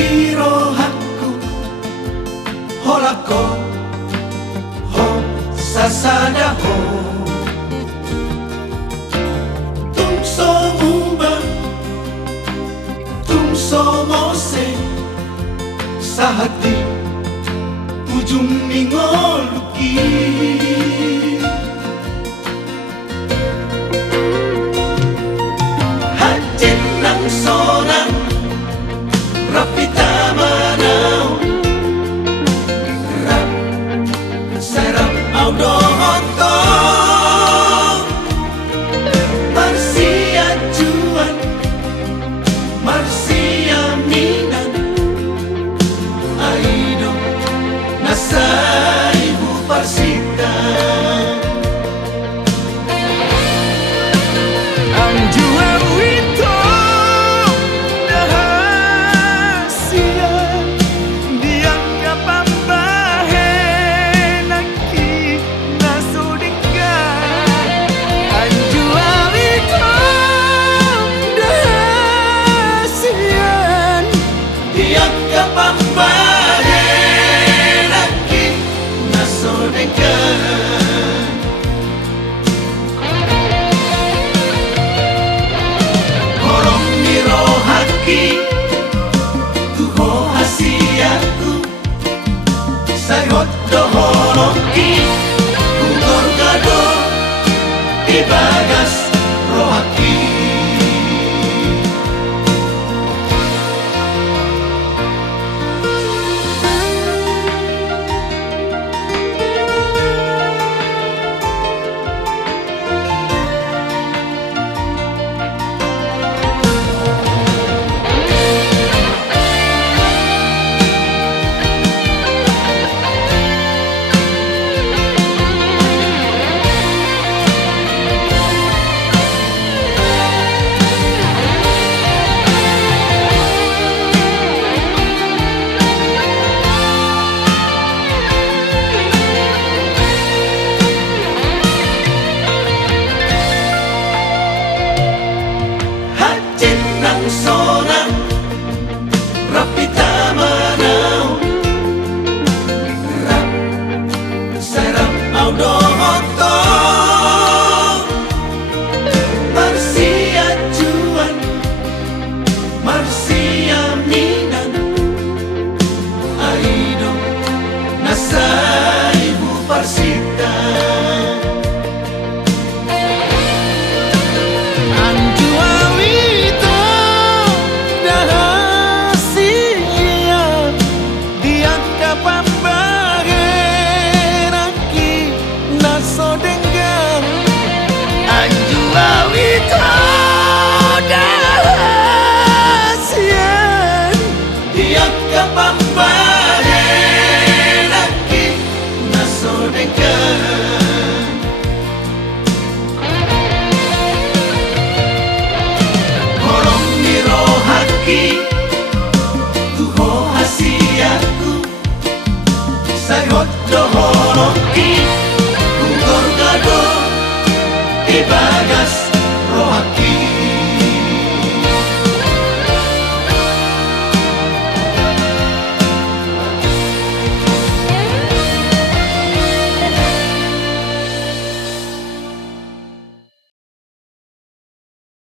pirohanku holako ho sasada ho tumso muba tumso mose sahati ujung mingoluki hajin nang sorang rapita manau rap serap audo oto marsia juan marsia minan aido nasai bu parsita Anjua wito dahasia dianggap pambahe naki nasudika Anjua wito dahasia dianggap pambahe naki nasudika tuho hasiaku sayot dohoroki ugor gado ibagas rohaki sorang rapita manau rap serap audo oto marsia juan marsia minan aido nasai bu parsita Anjua wito dahasia dianggap pambahe naki nasodenggang Anjua wito dahasia dianggap pambahe naki nasodenggang tuho hasiaku sayot dohoroki ugor gado ibadah